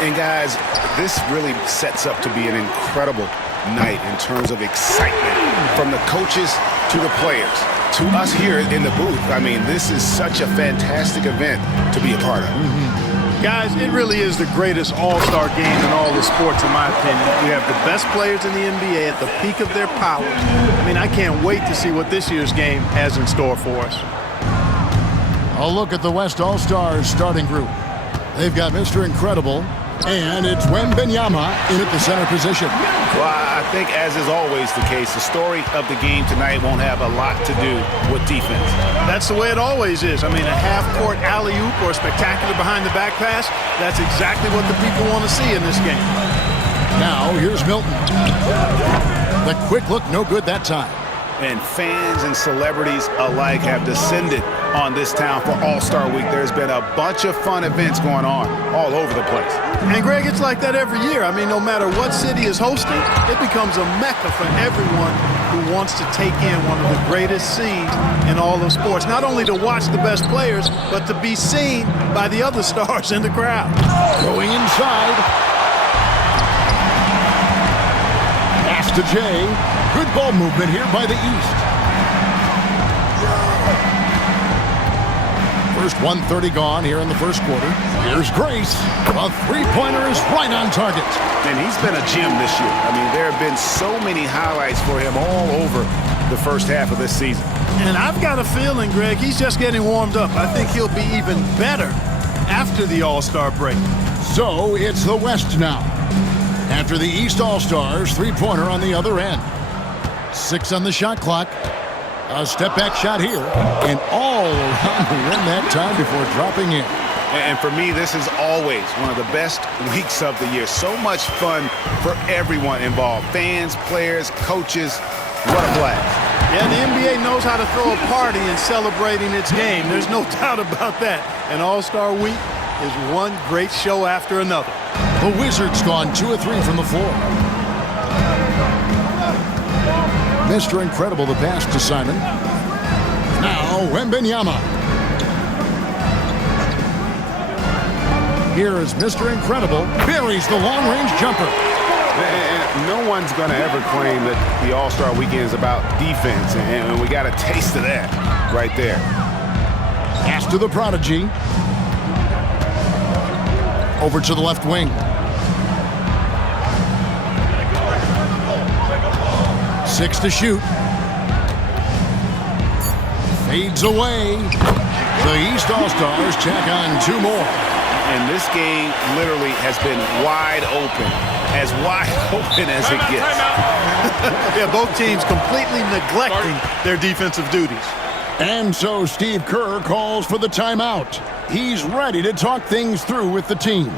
And guys, this really sets up to be an incredible night in terms of excitement from the coaches to the players to us here in the booth. I mean, this is such a fantastic event to be a part of. Guys, it really is the greatest all-star game in all the sports, in my opinion. We have the best players in the NBA at the peak of their powers. I mean, I can't wait to see what this year's game has in store for us. A look at the West All-Stars starting group. They've got Mr. Incredible, and it's Wembanyama in at the center position. Well, I think, as is always the case, the story of the game tonight won't have a lot to do with defense. That's the way it always is. I mean, a half-court alley-oop or a spectacular behind-the-back pass, that's exactly what the people want to see in this game. Now, here's Milton. The quick look, no good that time. And fans and celebrities alike have descended on this town for All-Star Week. There's been a bunch of fun events going on all over the place. And, Greg, it's like that every year. I mean, no matter what city is hosting, it becomes a mecca for everyone who wants to take in one of the greatest scenes in all of sports. Not only to watch the best players, but to be seen by the other stars in the crowd. Going inside. Pass to Jay. Good ball movement here by the East. First 1:30 gone here in the first quarter. Here's Grace. A three-pointer is right on target. And he's been a gem this year. I mean, there have been so many highlights for him all over the first half of this season. And I've got a feeling, Greg, he's just getting warmed up. I think he'll be even better after the All-Star break. So it's the West now. After the East All-Stars, three-pointer on the other end. 6 on the shot clock. A step-back shot here, and all around the rim that time before dropping in. And for me, this is always one of the best weeks of the year. So much fun for everyone involved. Fans, players, coaches. What a blast. Yeah, the NBA knows how to throw a party in celebrating its game. There's no doubt about that. And All-Star Week is one great show after another. The Wizards gone 2 of 3 from the floor. Mr. Incredible, the pass to Simon. Now, Wembanyama. Here is Mr. Incredible. Buries the long-range jumper. And no one's going to ever claim that the All-Star Weekend is about defense, and we got a taste of that right there. Pass to the prodigy. Over to the left wing. 6 to shoot. Fades away. The East All-Stars check on 2 more. And this game literally has been wide open as it gets. Yeah, both teams completely neglecting their defensive duties. And so Steve Kerr calls for the timeout. He's ready to talk things through with the team.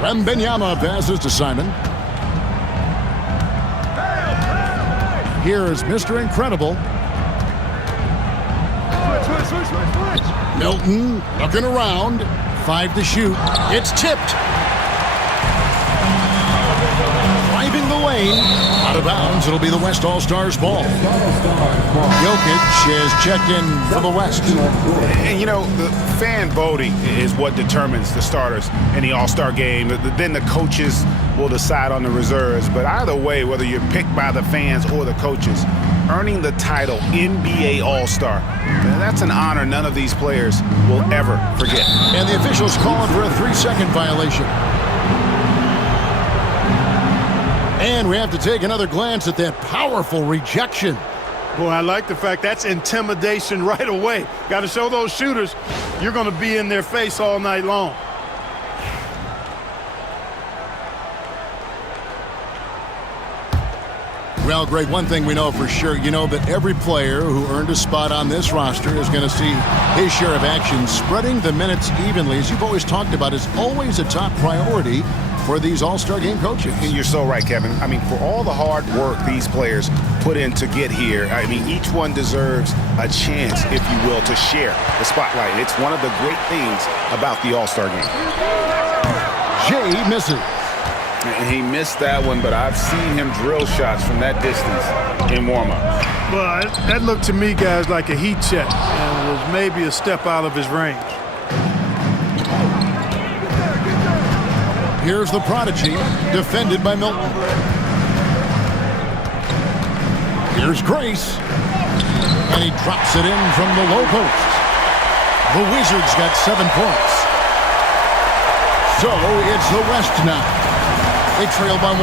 Wembanyama passes to Simon. Here is Mr. Incredible. Milton looking around. 5 to shoot. It's tipped. Driving the lane. Out of bounds. It'll be the West All-Stars ball. Jokic is checked in for the West. And, you know, the fan voting is what determines the starters in the All-Star game. Then the coaches will decide on the reserves. But either way, whether you're picked by the fans or the coaches, earning the title NBA All-Star, that's an honor none of these players will ever forget. And the officials calling for a 3-second violation. And we have to take another glance at that powerful rejection. Boy, I like the fact that's intimidation right away. Got to show those shooters you're going to be in their face all night long. Well, Greg, one thing we know for sure, you know that every player who earned a spot on this roster is going to see his share of action. Spreading the minutes evenly, as you've always talked about, is always a top priority for these All-Star Game coaches. And you're so right, Kevin. I mean, for all the hard work these players put in to get here, I mean, each one deserves a chance, if you will, to share the spotlight. It's one of the great things about the All-Star Game. Jay misses. And he missed that one, but I've seen him drill shots from that distance in warm-up. Well, that looked to me, guys, like a heat check, and was maybe a step out of his range. Here's the prodigy, defended by Milton. Here's Grace, and he drops it in from the low post. The Wizards got 7 points. So it's the West now. They trail by 1.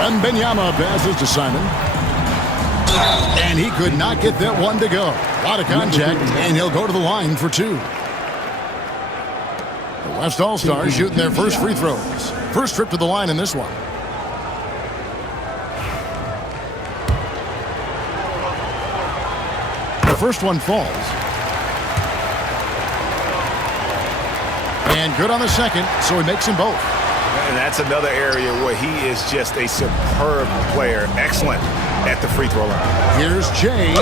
Wembanyama passes to Simon. And he could not get that one to go. A lot of contact, and he'll go to the line for 2. The West All-Stars shooting their first free throws. First trip to the line in this one. The first one falls. And good on the second, so he makes them both. And that's another area where he is just a superb player. Excellent at the free throw line. Here's Jay.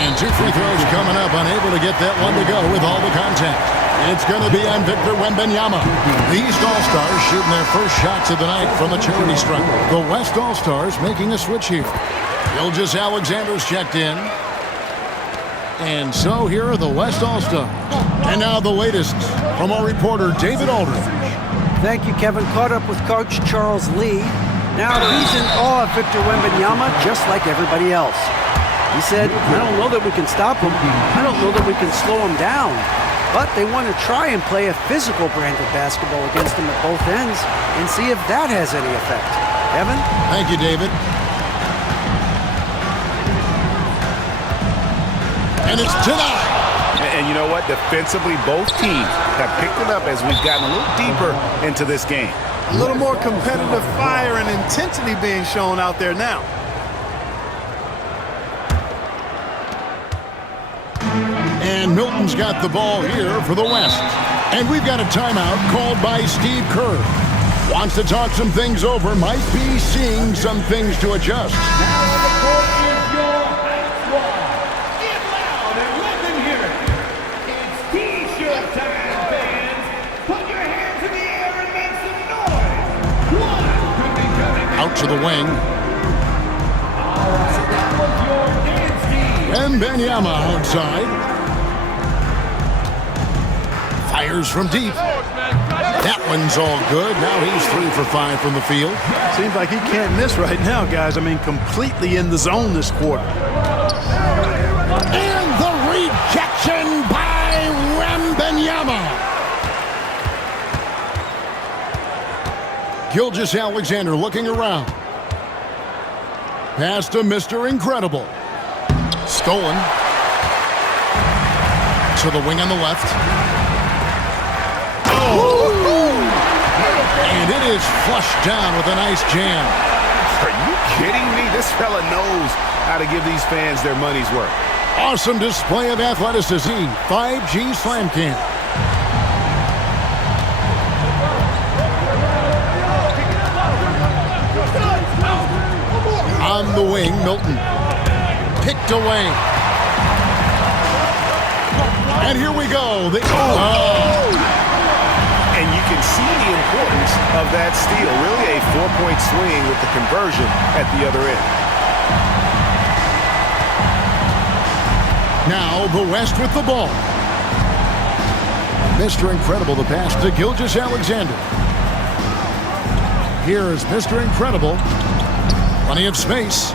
And 2 free throws coming up. Unable to get that one to go with all the contact. It's going to be on Victor Wembanyama. The East All-Stars shooting their first shots of the night from the charity stripe. The West All-Stars making a switch here. Gilgeous-Alexander's checked in. And so here are the West All-Stars. And now the latest from our reporter, David Aldridge. Thank you, Kevin. Caught up with Coach Charles Lee. Now he's in awe of Victor Wembanyama, just like everybody else. He said, I don't know that we can stop him. I don't know that we can slow him down. But they want to try and play a physical brand of basketball against him at both ends and see if that has any effect. Kevin? Thank you, David. And it's denied. And you know what? Defensively, both teams have picked it up as we've gotten a little deeper into this game. A little more competitive fire and intensity being shown out there now. And Milton's got the ball here for the West. And we've got a timeout called by Steve Kerr. Wants to talk some things over, might be seeing some things to adjust. Now on the court is your squad. Get loud and let them hear it. It's T-shirt time, fans. Put your hands in the air and make some noise. One could be coming Out to the wing. All right, that was your dance team. And Wembanyama outside. Fires from deep. That one's all good. Now he's 3 for 5 from the field. Seems like he can't miss right now, guys. I mean, completely in the zone this quarter. And the rejection by Wembanyama. Gilgeous-Alexander looking around. Pass to Mr. Incredible. Stolen. To the wing on the left. And it is flushed down with a nice jam. Are you kidding me? This fella knows how to give these fans their money's worth. Awesome display of athleticism. 5G slam cam. On the wing, Milton. Picked away. And here we go. And you can see the importance of that steal. Really a 4-point swing with the conversion at the other end. Now the West with the ball. Mr. Incredible, the pass to Gilgeous-Alexander. Here is Mr. Incredible. Plenty of space.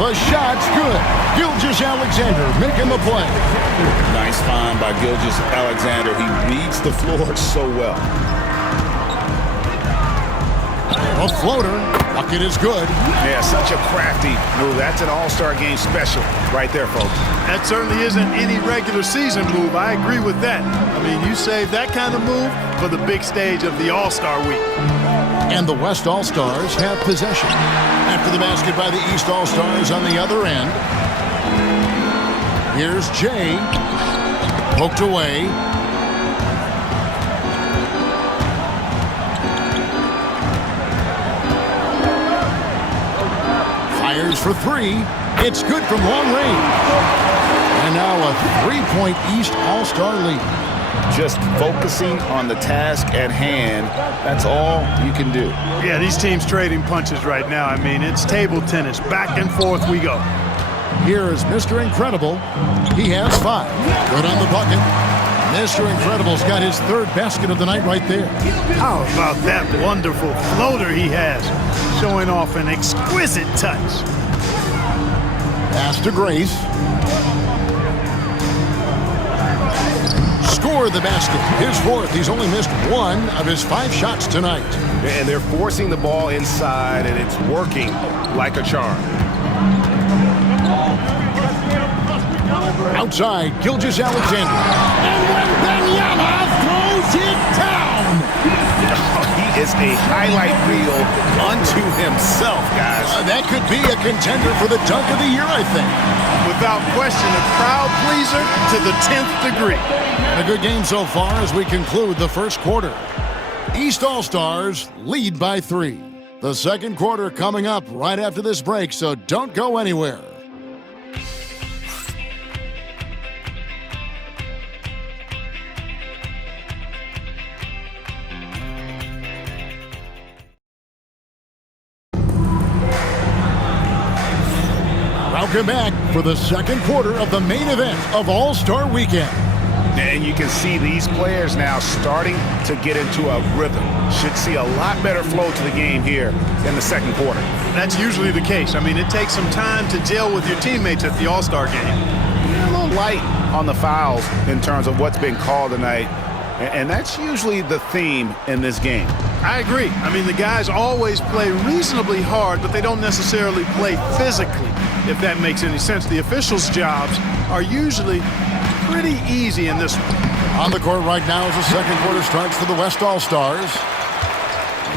The shot's good. Gilgeous-Alexander making the play. Nice find by Gilgeous-Alexander. He reads the floor so well. A floater. Bucket is good. Yeah, such a crafty move. That's an all-star game special right there, folks. That certainly isn't any regular season move. I agree with that. I mean, you save that kind of move for the big stage of the All-Star Week. And the West All-Stars have possession. After the basket by the East All-Stars on the other end. Here's Jay. Poked away. Fires for three. It's good from long range. And now a 3-point East All-Star lead. Just focusing on the task at hand, that's all you can do. Yeah, these teams trading punches right now. I mean, it's table tennis. Back and forth we go. Here is Mr. Incredible. He has 5. Good on the bucket. Mr. Incredible's got his 3rd basket of the night right there. How about that wonderful floater he has? Showing off an exquisite touch. Pass to Grace. Score the basket. His 4th. He's only missed 1 of his 5 shots tonight. And they're forcing the ball inside, and it's working like a charm. Outside, Gilgeous-Alexander. And Wembanyama throws it down. He is a highlight reel unto himself, guys. That could be a contender for the dunk of the year, I think. Without question, a crowd pleaser to the 10th degree. And a good game so far as we conclude the first quarter. East All-Stars lead by 3. The second quarter coming up right after this break, so don't go anywhere. Welcome back for the second quarter of the main event of All-Star Weekend. And you can see these players now starting to get into a rhythm. Should see a lot better flow to the game here in the second quarter. That's usually the case. I mean, it takes some time to gel with your teammates at the All-Star game. A little light on the fouls in terms of what's been called tonight. And that's usually the theme in this game. I agree. I mean, the guys always play reasonably hard, but they don't necessarily play physically, if that makes any sense. The officials' jobs are usually pretty easy in this one. On the court right now as the second quarter starts for the West All-Stars.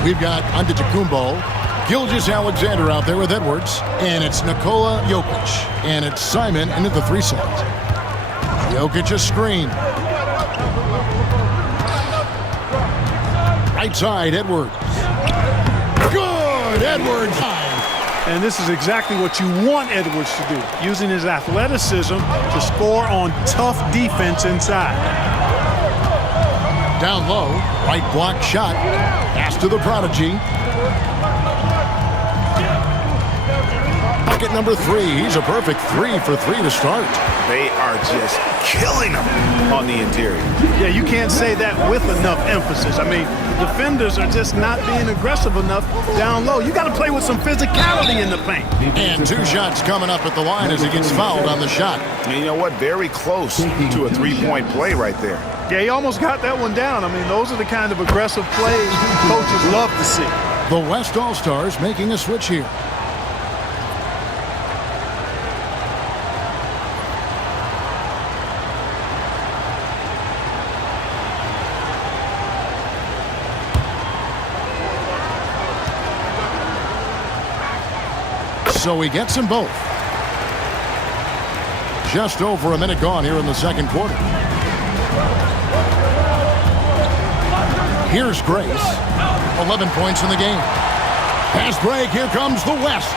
We've got Antetokounmpo, Gilgeous-Alexander out there with Edwards, and it's Nikola Jokic, and it's Simon into the 3-set. Jokic a screen. Right side, Edwards. Good, Edwards. And this is exactly what you want Edwards to do, using his athleticism to score on tough defense inside. Down low, right block shot. Pass to the prodigy. Bucket number 3. He's a perfect 3 for 3 to start. They are just killing them on the interior. Yeah, you can't say that with enough emphasis. I mean, defenders are just not being aggressive enough down low. You got to play with some physicality in the paint. And 2 shots coming up at the line as he gets fouled on the shot. And you know what? Very close to a 3-point play right there. Yeah, he almost got that one down. I mean, those are the kind of aggressive plays coaches love to see. The West All-Stars making a switch here. So he gets them both. Just over a minute gone here in the second quarter. Here's Grace. 11 points in the game. Pass break. Here comes the West.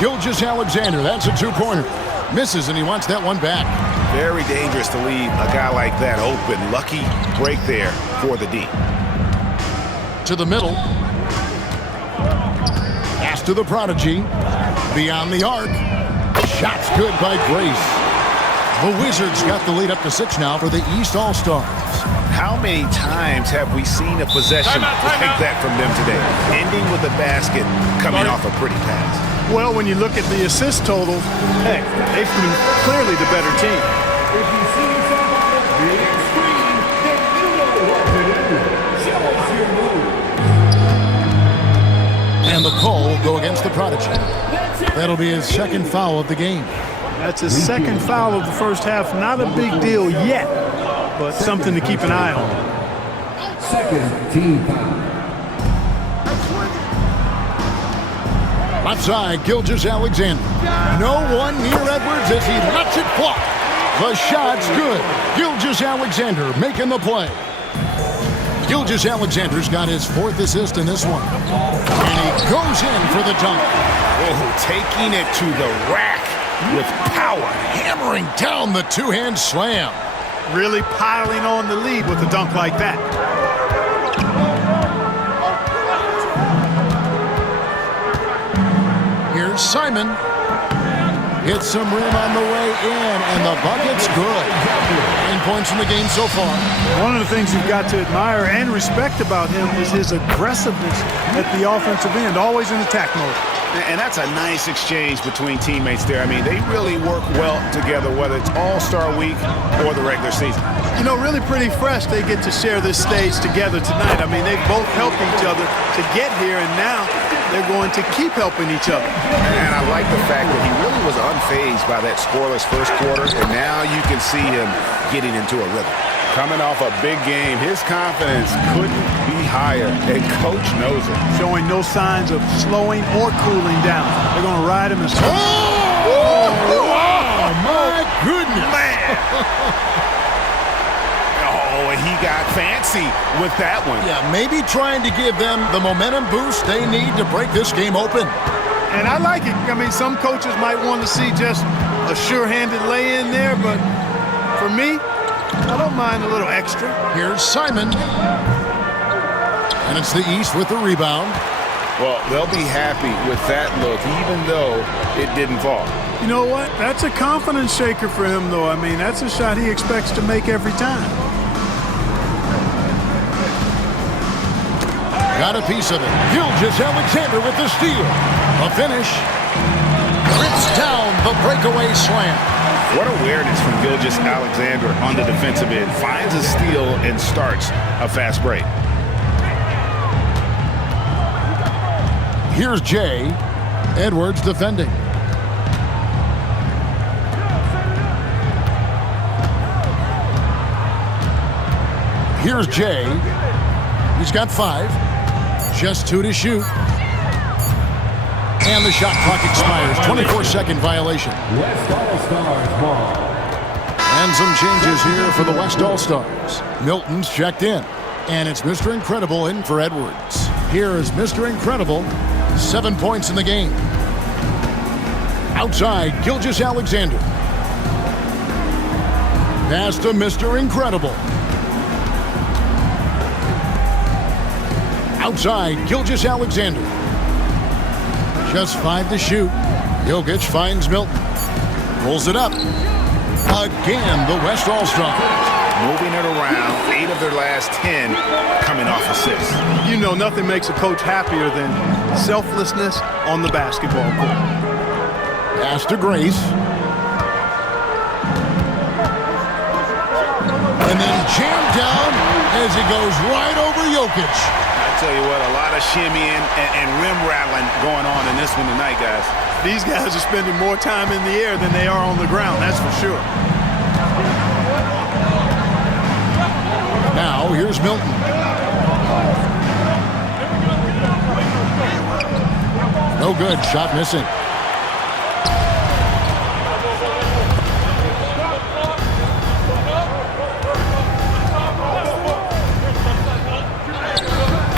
Gilgeous-Alexander. That's a 2-pointer. Misses, and he wants that one back. Very dangerous to leave a guy like that open. Lucky break there for the D. To the middle. Pass to the prodigy. Beyond the arc. Shots good by Grace. The Wizards got the lead up to 6 now for the East All-Stars. How many times have we seen a possession like that from them today? Ending with a basket coming off a pretty pass. Well, when you look at the assist totals, heck, they've been clearly the better team. If you see someone on the big screen, then you know what to do. Show us your move. And the call will go against the prodigy. That'll be his second foul of the game. That's his second foul of the first half. Not a big deal yet, but something to keep an eye on. Second team foul. Left side, Gilgeous-Alexander. No one near Edwards as he lets it fly. The shot's good. Gilgeous-Alexander making the play. Gilgeous-Alexander's got his 4th assist in this one. And he Goes in for the dunk. Oh, taking it to the rack with power. Hammering down the two-hand slam. Really piling on the lead with a dunk like that. Here's Simon. Hits some rim on the way in, and the bucket's good. 9 points in the game so far. One of the things you've got to admire and respect about him is his aggressiveness at the offensive end, always in attack mode. And that's a nice exchange between teammates there. I mean, they really work well together, whether it's All-Star Week or the regular season. You know, really pretty fresh they get to share this stage together tonight. I mean, they both helped each other to get here, and now they're going to keep helping each other. And I like the fact that he really was unfazed by that scoreless first quarter, and now you can see him getting into a rhythm. Coming off a big game, his confidence couldn't be higher, and Coach knows it. Showing no signs of slowing or cooling down. They're going to ride him as Oh, my goodness. Man! Oh, and he got fancy with that one. Yeah, maybe trying to give them the momentum boost they need to break this game open. And I like it. I mean, some coaches might want to see just a sure-handed lay-in there, but for me, I don't mind a little extra. Here's Simon. And it's the East with the rebound. Well, they'll be happy with that look, even though it didn't fall. You know what? That's a confidence shaker for him, though. I mean, that's a shot he expects to make every time. Got a piece of it. Gilgeous-Alexander with the steal. A finish. Rips down the breakaway slam. What awareness from Gilgeous-Alexander on the defensive end. Finds a steal and starts a fast break. Here's Jay. Edwards defending. Here's Jay. He's got 5. Just 2 to shoot. And the shot clock expires. 24-second violation. West All-Stars ball. And some changes here for the West All-Stars. Milton's checked in. And it's Mr. Incredible in for Edwards. Here is Mr. Incredible. 7 points in the game. Outside, Gilgeous-Alexander. Pass to Mr. Incredible. Outside, Gilgeous-Alexander. Just 5 to shoot. Jokic finds Milton. Rolls it up. Again, the West All-Stars. Moving it around. 8 of their last 10 coming off assists. You know, nothing makes a coach happier than selflessness on the basketball court. Pass to Grace. And then jammed down as he goes right over Jokic. I tell you what, a lot of shimmying and rim rattling going on in this one tonight, guys. These guys are spending more time in the air than they are on the ground, that's for sure. Now, here's Milton. No good. Shot missing.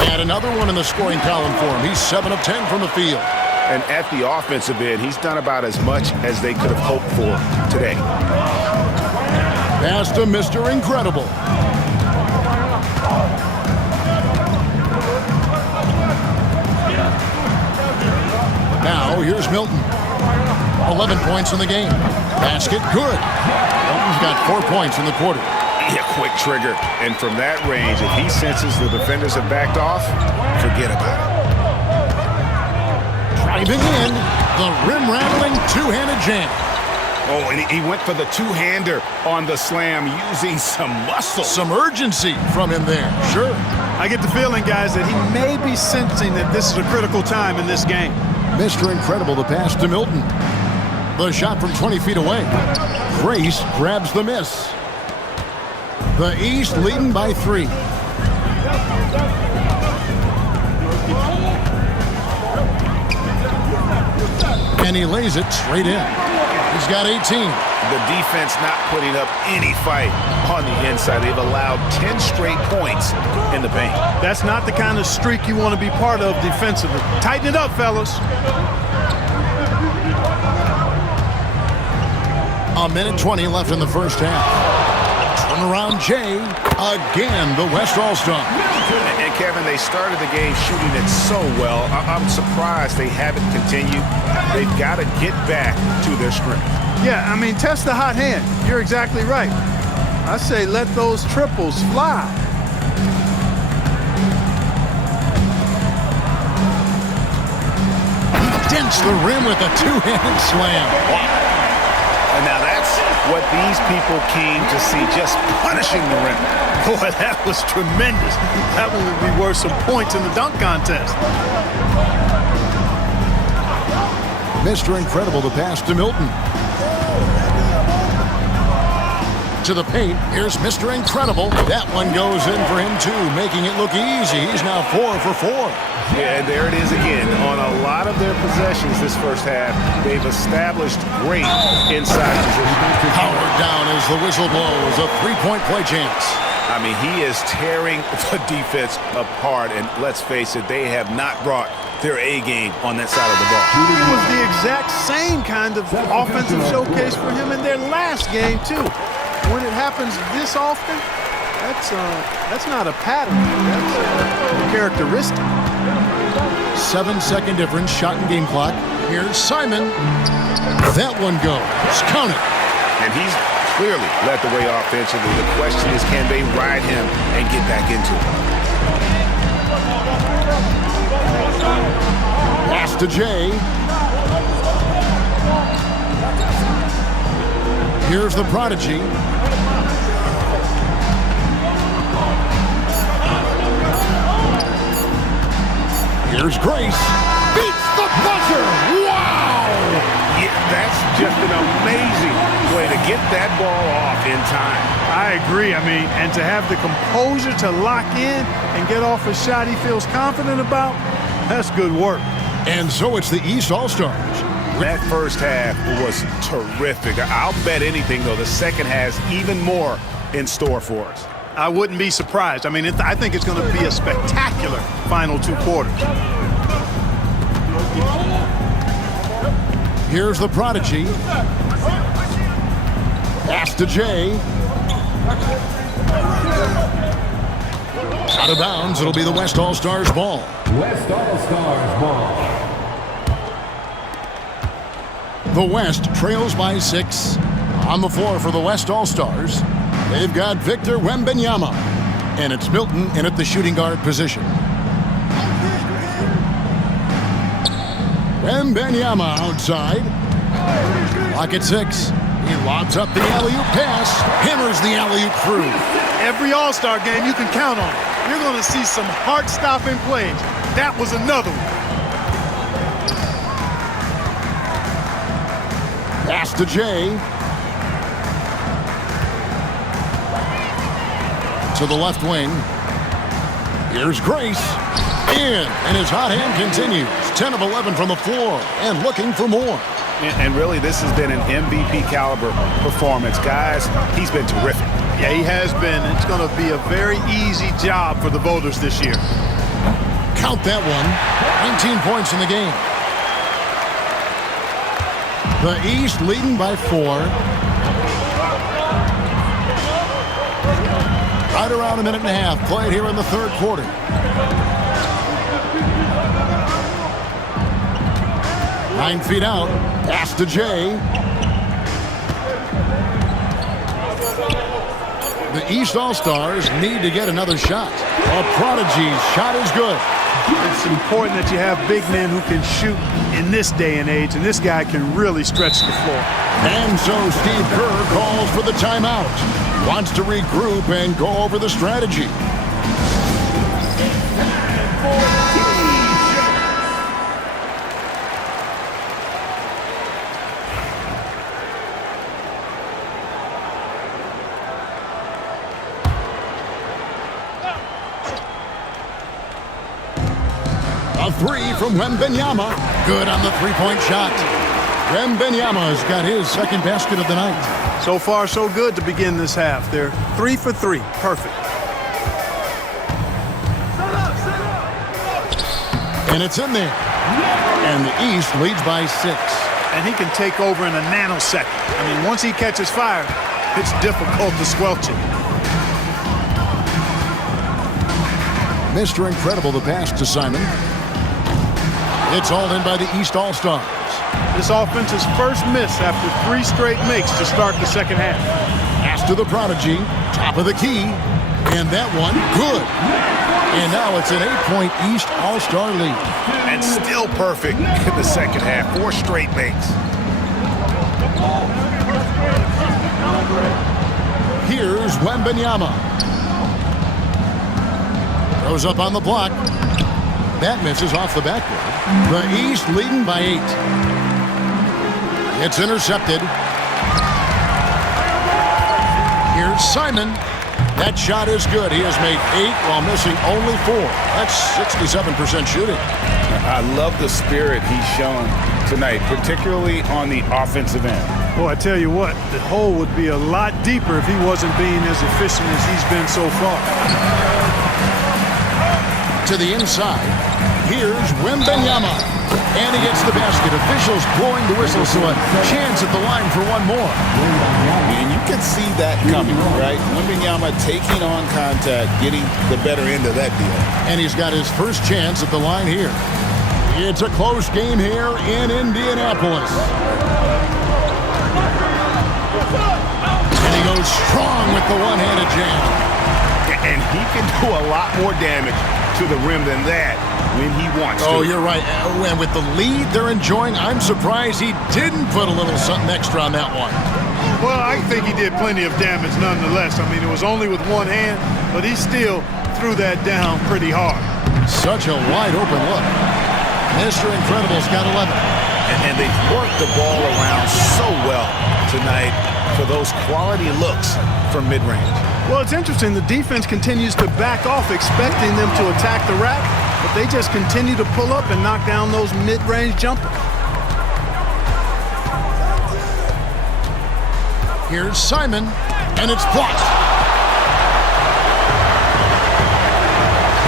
And another one in the scoring column for him. He's 7 of 10 from the field. And at the offensive end, he's done about as much as they could have hoped for today. Pass to Mr. Incredible. Now, here's Milton. 11 points in the game. Basket, good. Milton's got 4 points in the quarter. Yeah, quick trigger. And from that range, if he senses the defenders have backed off, forget about it. Driving in, the rim-rattling two-handed jam. Oh, and he went for the two-hander on the slam using some muscle. Some urgency from him there, sure. I get the feeling, guys, that he may be sensing that this is a critical time in this game. Mr. Incredible, the pass to Milton. The shot from 20 feet away. Grace grabs the miss. The East leading by 3. And he lays it straight in. He's got 18. The defense not putting up any fight on the inside. They've allowed 10 straight points in the paint. That's not the kind of streak you want to be part of defensively. Tighten it up, fellas. A minute 20 left in the first half. Turnaround Jay. Again, the West All-Star. And Kevin, they started the game shooting it so well. I'm surprised they haven't continued. They've got to get back to their strength. Yeah, I mean, test the hot hand. You're exactly right. I say let those triples fly. He dents the rim with a two-handed slam. Wow. And now that's what these people came to see, just punishing the rim. Boy, that was tremendous. That one would be worth some points in the dunk contest. Mr. Incredible to pass to Milton. To the paint, here's Mr. Incredible. That one goes in for him too, making it look easy. He's now 4 for 4. Yeah, and there it is again. On a lot of their possessions this first half, they've established great inside position. Powered down as the whistle blows. A three-point play chance. I mean, he is tearing the defense apart, and let's face it, they have not brought their A game on that side of the ball. It was the exact same kind of offensive showcase for him in their last game, too. When it happens this often, that's not a pattern. That's a characteristic. 7-second difference, shot and game clock. Here's Simon. That one goes. Count it. And he's clearly led the way offensively. The question is, can they ride him and get back into it? Pass to Jay. Here's the prodigy. Here's Grace. Beats the buzzer. Wow! Yeah, that's just an amazing way to get that ball off in time. I agree. I mean, and to have the composure to lock in and get off a shot he feels confident about, that's good work. And so it's the East All-Stars. That first half was terrific. I'll bet anything, though, the second has even more in store for us. I wouldn't be surprised. I mean, I think it's going to be a spectacular final 2 quarters. Here's the prodigy. Pass to Jay. Out of bounds, it'll be the West All-Stars ball. West All-Stars ball. The West trails by 6. On the floor for the West All-Stars, they've got Victor Wembanyama. And it's Milton in at the shooting guard position. Wembanyama outside. Lock at 6. He lobs up the alley-oop pass. Hammers the alley-oop through. Every All-Star game you can count on. You're going to see some heart-stopping plays. That was another one. Pass to Jay. To the left wing. Here's Grace. In, and his hot hand continues. 10 of 11 from the floor, and looking for more. And really, this has been an MVP caliber performance. Guys, he's been terrific. Yeah, he has been. It's going to be a very easy job for the voters this year. Count that one. 19 points in the game. The East leading by 4. Right around a minute and a half played here in the third quarter. Nine feet out. Pass to Jay. The East All-Stars need to get another shot. A prodigy's shot is good. It's important that you have big men who can shoot in this day and age, and this guy can really stretch the floor. And so Steve Kerr calls for the timeout. Wants to regroup and go over the strategy. A 3 from Wembanyama. Good on the three-point shot. Wembanyama's got his second basket of the night. So far, so good to begin this half. They're 3 for 3. Perfect. And it's in there. And the East leads by 6. And he can take over in a nanosecond. I mean, once he catches fire, it's difficult to squelch it. Mr. Incredible, the pass to Simon. It's all in by the East All-Stars. This offense's first miss after 3 straight makes to start the second half. Pass to the prodigy, top of the key, and that one, good. And now it's an 8-point East All-Star lead. And still perfect in the second half. 4 straight makes. Here's Wembanyama. Throws up on the block. That misses off the backboard. The East leading by 8. It's intercepted. Here's Simon. That shot is good. He has made 8 while missing only 4. That's 67% shooting. I love the spirit he's shown tonight, particularly on the offensive end. Boy, I tell you what, the hole would be a lot deeper if he wasn't being as efficient as he's been so far. To the inside. Here's Wembanyama. And he gets the basket. Officials blowing the whistle, so a chance at the line for one more. And you can see that coming, right? Wembanyama taking on contact, getting the better end of that deal. And he's got his first chance at the line here. It's a close game here in Indianapolis. And he goes strong with the one-handed jam. And he can do a lot more damage to the rim than that when he wants to. Oh, you're right. And with the lead they're enjoying, I'm surprised he didn't put a little something extra on that one. Well, I think he did plenty of damage nonetheless. I mean, it was only with one hand, but he still threw that down pretty hard. Such a wide open look. Mr. Incredible's got 11. And they've worked the ball around so well tonight for those quality looks from mid-range. Well, it's interesting. The defense continues to back off, expecting them to attack the rack, but they just continue to pull up and knock down those mid-range jumpers. Here's Simon, and it's blocked.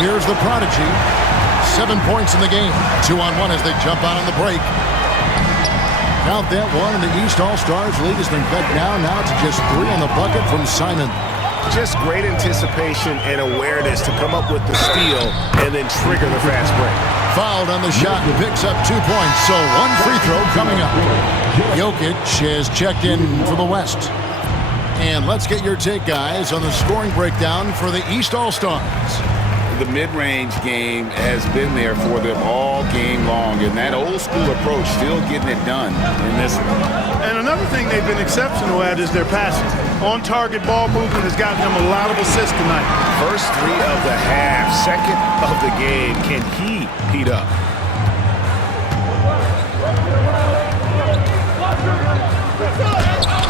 Here's the prodigy. 7 points in the game. 2-on-1 as they jump out on the break. Count that one, and the East All-Stars lead has been cut down now to just 3 on the bucket from Simon. Just great anticipation and awareness to come up with the steal and then trigger the fast break. Fouled on the shot and picks up 2 points, so 1 free throw coming up. Jokic has checked in for the West. And let's get your take, guys, on the scoring breakdown for the East All-Stars. The mid-range game has been there for them all game long, and that old-school approach still getting it done in this one. And another thing they've been exceptional at is their passing. On-target ball movement has gotten them a lot of assists tonight. First 3 of the half, second of the game. Can he heat up?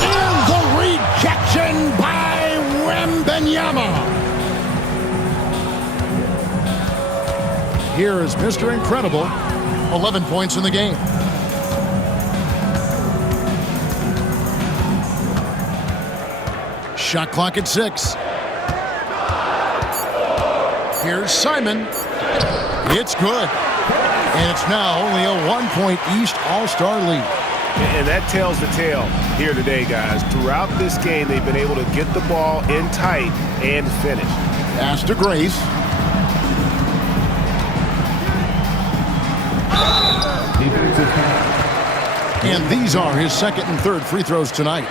And the rejection by Wembanyama. Here is Mr. Incredible, 11 points in the game. Shot clock at 6. Here's Simon. It's good. And it's now only a 1-point East All-Star lead. And that tells the tale here today, guys. Throughout this game, they've been able to get the ball in tight and finish. Pass to Grace. And these are his second and third free throws tonight.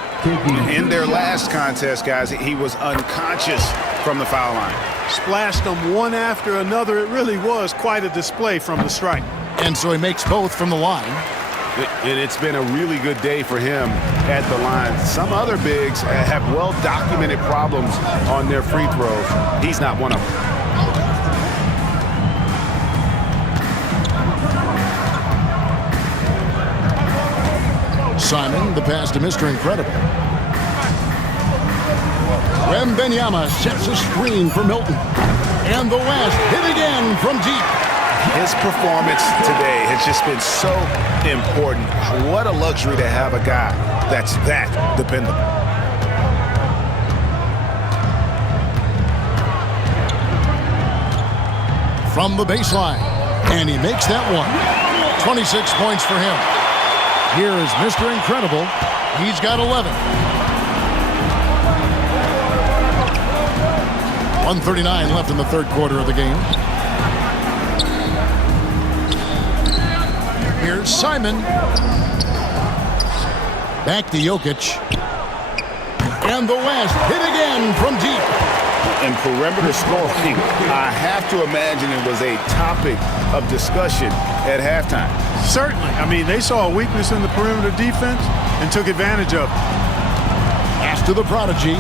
In their last contest, guys, he was unconscious from the foul line. Splashed them one after another. It really was quite a display from the strike. And so he makes both from the line. And it's been a really good day for him at the line. Some other bigs have well-documented problems on their free throws. He's not one of them. Simon, the pass to Mr. Incredible. Wembanyama sets a screen for Milton. And the West hit again from deep. His performance today has just been so important. What a luxury to have a guy that's that dependable. From the baseline, and he makes that one. 26 points for him. Here is Mr. Incredible. He's got 11. 1:39 left in the third quarter of the game. Here's Simon. Back to Jokic. And the West hit again from deep. And perimeter scoring, I have to imagine it was a topic of discussion at halftime. Certainly. I mean, they saw a weakness in the perimeter defense and took advantage of it. Pass to the prodigy.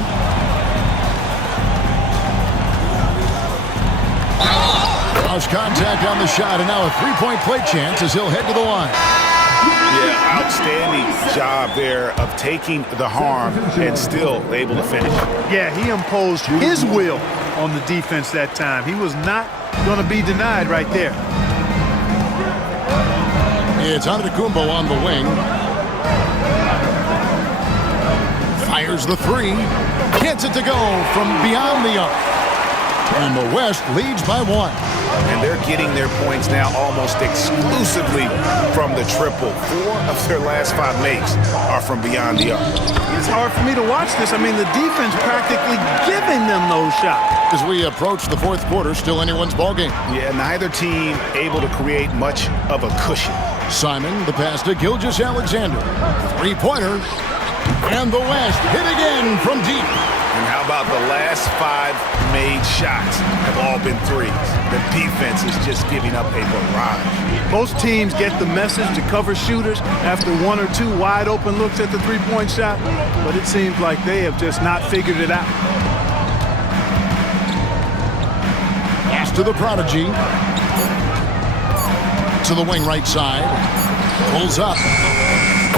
Lost contact on the shot, and now a three-point play chance as he'll head to the line. Yeah, outstanding job there of taking the harm and still able to finish. Yeah, he imposed his will on the defense that time. He was not going to be denied right there. It's Antetokounmpo on the wing. Fires the three. Gets it to go from beyond the arc. And the West leads by 1. And they're getting their points now almost exclusively from the triple. 4 of their last 5 makes are from beyond the arc. It's hard for me to watch this. I mean, the defense practically giving them those shots. As we approach the fourth quarter, still anyone's ballgame. Yeah, neither team able to create much of a cushion. Simon, the pass to Gilgeous-Alexander. Three-pointer. And the West hit again from deep. And how about the last 5 made shots have all been threes? The defense is just giving up a barrage. Most teams get the message to cover shooters after 1 or 2 wide open looks at the three-point shot, but it seems like they have just not figured it out. Pass to the prodigy. To the wing right side. Pulls up.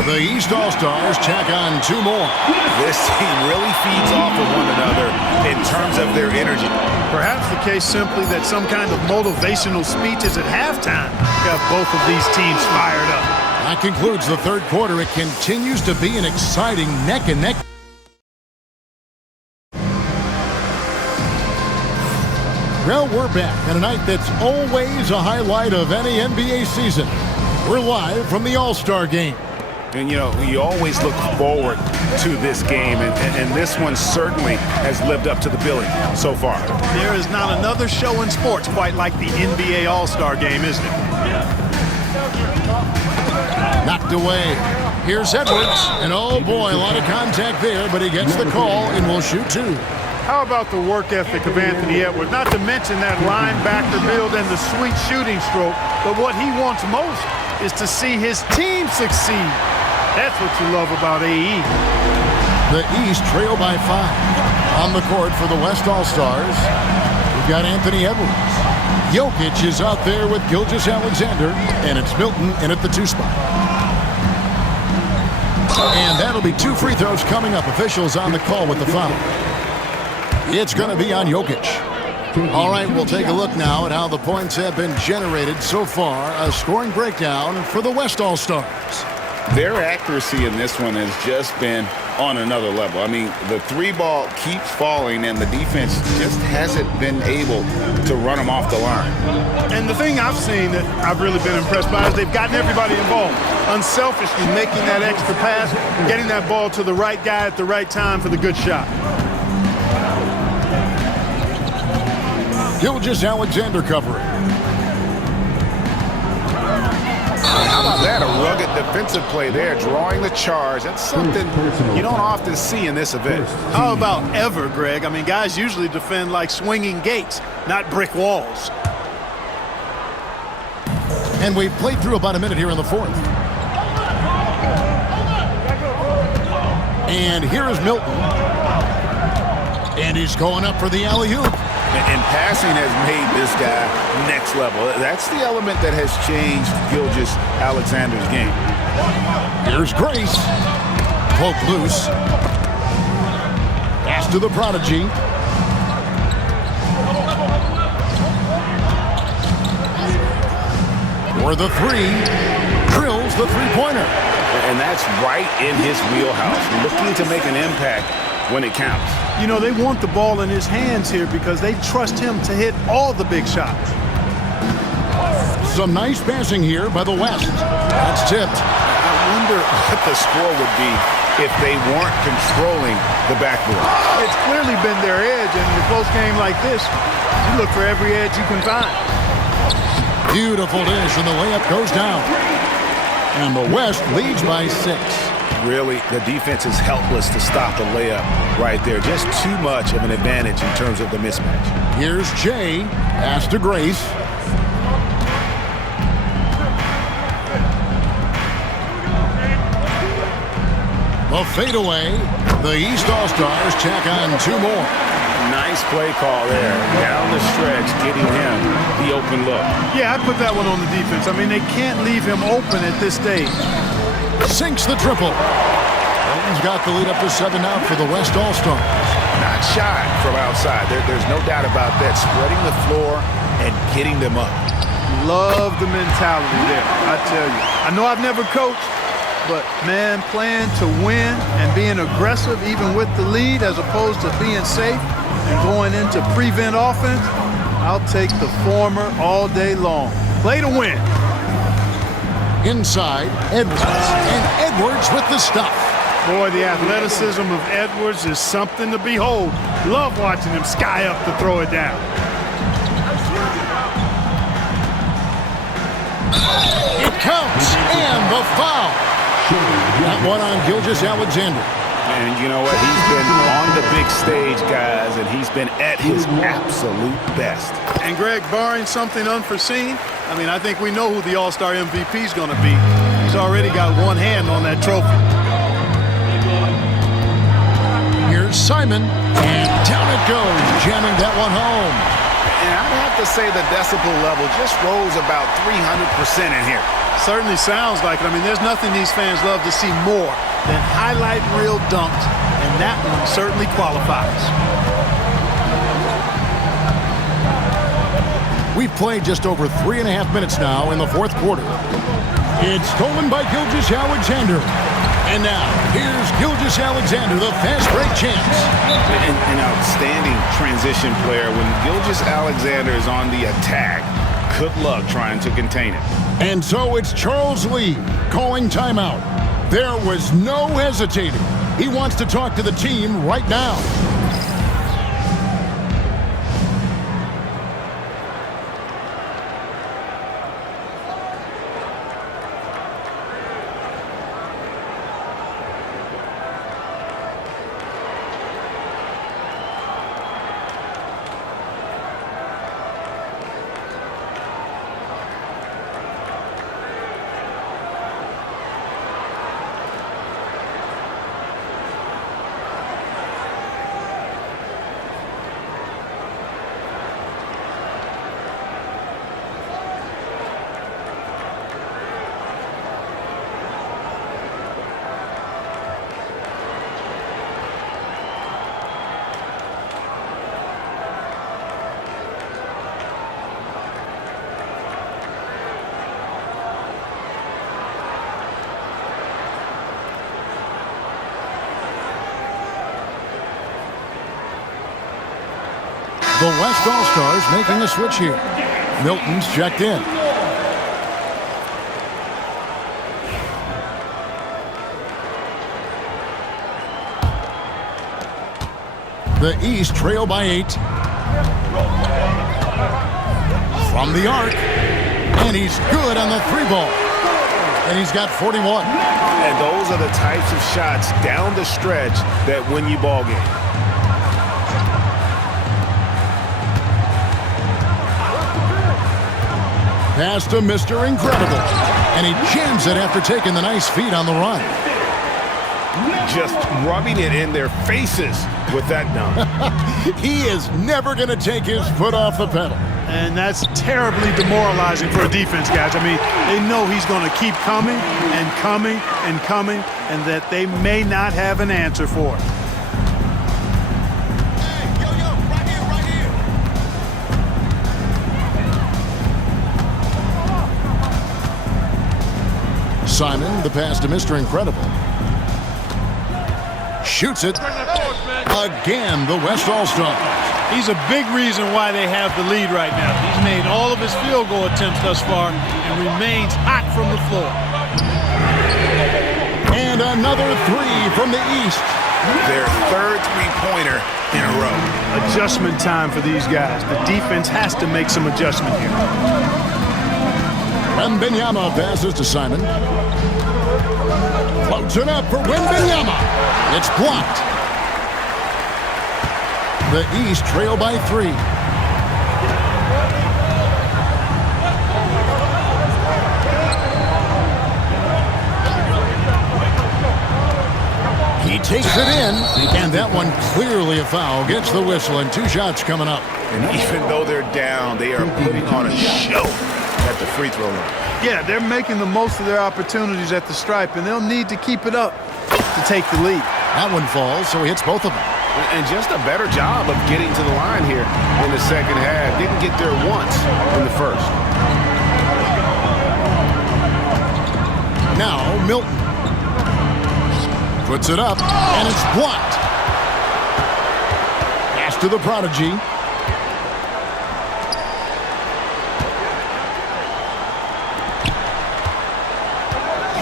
The East All-Stars tack on 2 more. This team really feeds off of one another in terms of their energy. Perhaps the case simply that some kind of motivational speeches at halftime got both of these teams fired up. That concludes the third quarter. It continues to be an exciting neck-and-neck. Well, we're back on a night that's always a highlight of any NBA season. We're live from the All-Star Game. And, you know, you always look forward to this game, and this one certainly has lived up to the billing so far. There is not another show in sports quite like the NBA All-Star Game, is there? Knocked away. Here's Edwards. And, oh, boy, a lot of contact there, but he gets the call and will shoot 2. How about the work ethic of Anthony Edwards? Not to mention that linebacker build and the sweet shooting stroke, but what he wants most is to see his team succeed. That's what you love about AE. The East trail by 5. On the court for the West All-Stars, we've got Anthony Edwards. Jokic is out there with Gilgeous-Alexander, and it's Milton in at the 2 spot. And that'll be 2 free throws coming up. Officials on the call with the foul. It's going to be on Jokic. All right, we'll take a look now at how the points have been generated so far. A scoring breakdown for the West All-Stars. Their accuracy in this one has just been on another level. I mean, the 3-ball keeps falling, and the defense just hasn't been able to run them off the line. And the thing I've seen that I've really been impressed by is they've gotten everybody involved. Unselfishly making that extra pass, getting that ball to the right guy at the right time for the good shot. Gilgeous-Alexander covering. How about that? A rugged defensive play there, drawing the charge. That's something you don't often see in this event. How about ever, Greg? I mean, guys usually defend like swinging gates, not brick walls. And we've played through about a minute here in the fourth. And here is Milton. And he's going up for the alley-oop. And passing has made this guy next level. That's the element that has changed Gilgeous-Alexander's game. Here's Grace. Poke loose. Pass to the prodigy. For the three, drills the three-pointer. And that's right in his wheelhouse, looking to make an impact when it counts. You know, they want the ball in his hands here because they trust him to hit all the big shots. Some nice passing here by the West. That's tipped. I wonder what the score would be if they weren't controlling the backboard. It's clearly been their edge, and in a close game like this, you look for every edge you can find. Beautiful dish, and the layup goes down. And the West leads by 6. Really, the defense is helpless to stop the layup right there. Just too much of an advantage in terms of the mismatch. Here's Jay. Pass to Grace. A fadeaway. The East All-Stars tack on 2 more. Nice play call there. Down the stretch, getting him the open look. Yeah, I put that one on the defense. I mean, they can't leave him open at this stage. Sinks the triple. Elton's got the lead up to 7 out for the West All-Stars. Not shy from outside. There's no doubt about that. Spreading the floor and getting them up. Love the mentality there, I tell you. I know I've never coached, but, man, playing to win and being aggressive even with the lead as opposed to being safe and going into prevent offense, I'll take the former all day long. Play to win. Inside, Edwards. And Edwards with the stuff. Boy, the athleticism of Edwards is something to behold. Love watching him sky up to throw it down. It counts, and the foul. That one on Gilgeous-Alexander. And you know what? He's been on the big stage, guys, and he's been at his absolute best. And, Greg, barring something unforeseen, I mean, I think we know who the All-Star MVP is going to be. He's already got one hand on that trophy. Here's Simon, and down it goes, jamming that one home. And I'd have to say the decibel level just rose about 300% in here. Certainly sounds like it. I mean, there's nothing these fans love to see more than highlight reel dunks, and that one certainly qualifies. We've played just over 3.5 minutes now in the fourth quarter. It's stolen by Gilgeous-Alexander. And now, here's Gilgeous-Alexander, the fast break champs. An outstanding transition player. When Gilgeous-Alexander is on the attack, good luck trying to contain it. And so it's Charles Lee calling timeout. There was no hesitating. He wants to talk to the team right now. The West All-Stars making a switch here. Milton's checked in. The East trail by 8. From the arc. And he's good on the 3-ball. And he's got 41. And those are the types of shots down the stretch that win you ball games. Pass to Mr. Incredible. And he jams it after taking the nice feed on the run. Just rubbing it in their faces with that dunk. He is never going to take his foot off the pedal. And that's terribly demoralizing for a defense, guys. I mean, they know he's going to keep coming and coming and coming, and that they may not have an answer for it. pass to Mr. Incredible. Shoots it. Again, the West All-Stars. He's a big reason why they have the lead right now. He's made all of his field goal attempts thus far and remains hot from the floor. And another three from the East. Their third three-pointer in a row. Adjustment time for these guys. The defense has to make some adjustment here. Wembanyama passes to Simon. Floats it up for Wembanyama. It's blocked. The East trail by 3. He takes it in, and that one clearly a foul. Gets the whistle, and 2 shots coming up. And even though they're down, they are putting on a show at the free throw line. Yeah, they're making the most of their opportunities at the stripe, and they'll need to keep it up to take the lead. That one falls, so he hits both of them. And just a better job of getting to the line here in the second half. Didn't get there once in the first. Now, Milton. Puts it up, and it's blocked. Pass to the prodigy.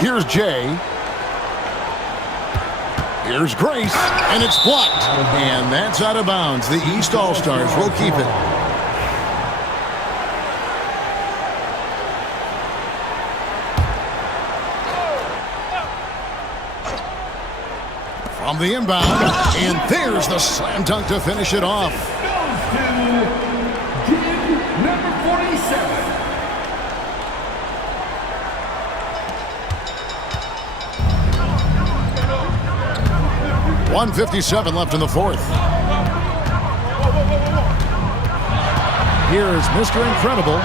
Here's Jay. Here's Grace, and it's blocked. And that's out of bounds. The East All-Stars will keep it. From the inbound, and there's the slam dunk to finish it off. Goes to number 47. 1:57 left in the fourth. Here's Mr. Incredible.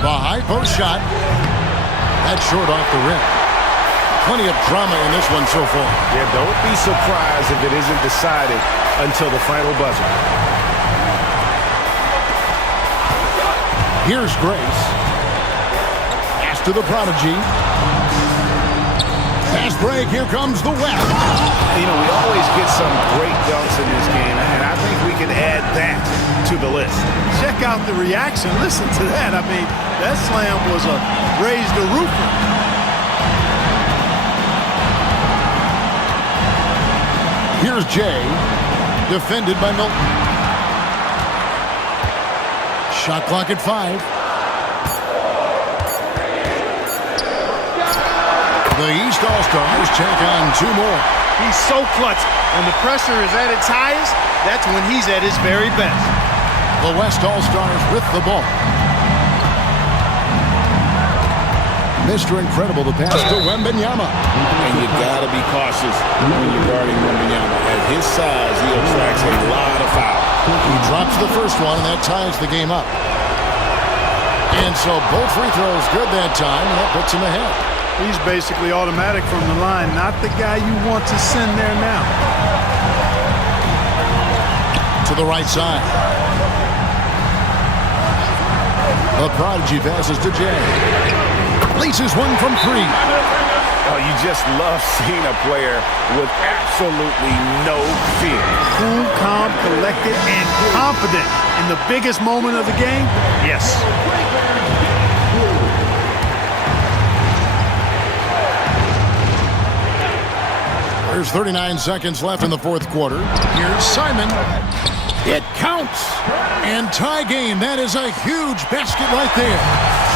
The high post shot. That's short off the rim. Plenty of drama in this one so far. Yeah, don't be surprised if it isn't decided until the final buzzer. Here's Grace. Pass to the prodigy. Fast break, here comes the West. You know, we always get some great dunks in this game, and I think we can add that to the list. Check out the reaction. Listen to that. I mean, that slam was a raise the roofer. Here's Jay, defended by Milton. Shot clock at 5. The East All-Stars check on 2 more. He's so clutch. When the pressure is at its highest, that's when he's at his very best. The West All-Stars with the ball. Mr. Incredible, the pass to Wembanyama. And you got to be cautious when you're guarding Wembanyama. At his size, he attracts a lot of fouls. He drops the first one, and that ties the game up. And so both free throws good that time, and that puts him ahead. He's basically automatic from the line, not the guy you want to send there now. To the right side. The prodigy passes to Jay. Places one from 3. Oh, you just love seeing a player with absolutely no fear. Cool, calm, collected, and confident in the biggest moment of the game? Yes. There's 39 seconds left in the fourth quarter. Here's Simon. It counts. And tie game. That is a huge basket right there.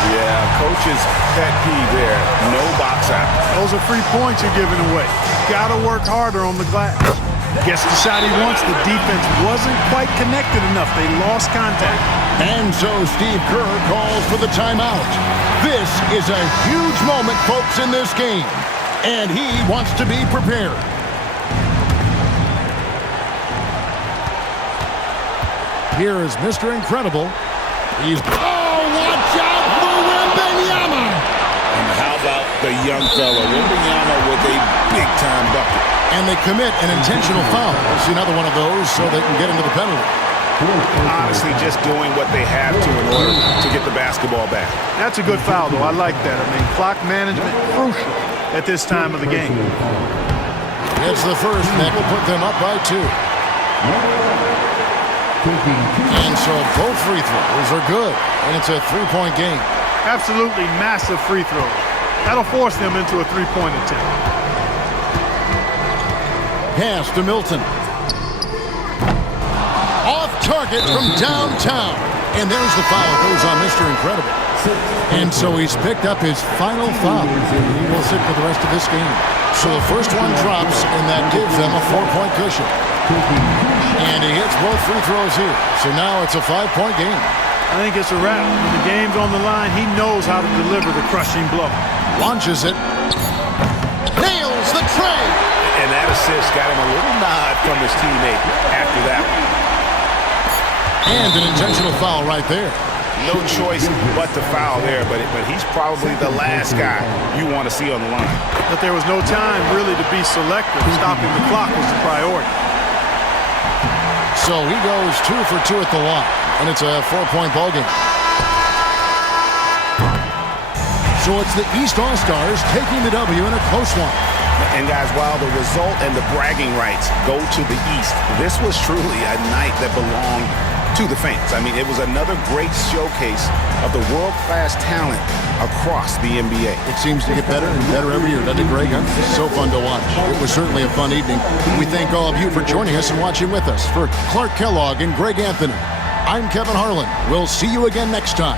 Yeah, coach's pet peeve there. No box out. Those are free points you're giving away. Got to work harder on the glass. Gets the shot he wants. The defense wasn't quite connected enough. They lost contact. And so Steve Kerr calls for the timeout. This is a huge moment, folks, in this game. And he wants to be prepared. Here is Mr. Incredible. He's... Oh, watch out for Wembanyama! And how about the young fella, Wembanyama, with a big-time bucket. And they commit an intentional foul. We'll see another one of those so they can get into the penalty. Honestly, just doing what they have to in order to get the basketball back. That's a good foul, though. I like that. I mean, clock management, crucial at this time of the game. It's the first, and that will put them up by 2. And so both free throws are good, and it's a 3-point game. Absolutely massive free throws. That'll force them into a 3-point attempt. Pass to Milton. Off target from downtown. And there's the foul. It goes on Mr. Incredible. And so he's picked up his final foul. He will sit for the rest of this game. So the first one drops, and that gives them a 4-point cushion. And he hits both free throws here. So now it's a 5-point game. I think it's a wrap. When the game's on the line, he knows how to deliver the crushing blow. Launches it. Nails the tray. And that assist got him a little nod from his teammate after that one. And an intentional foul right there. No choice but to foul there, but he's probably the last guy you want to see on the line. But there was no time really to be selective. Stopping the clock was the priority. So he goes 2 for 2 at the line, and it's a 4-point ball game. So it's the East All-Stars taking the W in a close one. And guys, while the result and the bragging rights go to the East, this was truly a night that belonged to the fans. I mean, it was another great showcase of the world-class talent across the NBA. It seems to get better and better every year, doesn't it, Greg? It's so fun to watch. It was certainly a fun evening. We thank all of you for joining us and watching with us. For Clark Kellogg and Greg Anthony, I'm Kevin Harlan. We'll see you again next time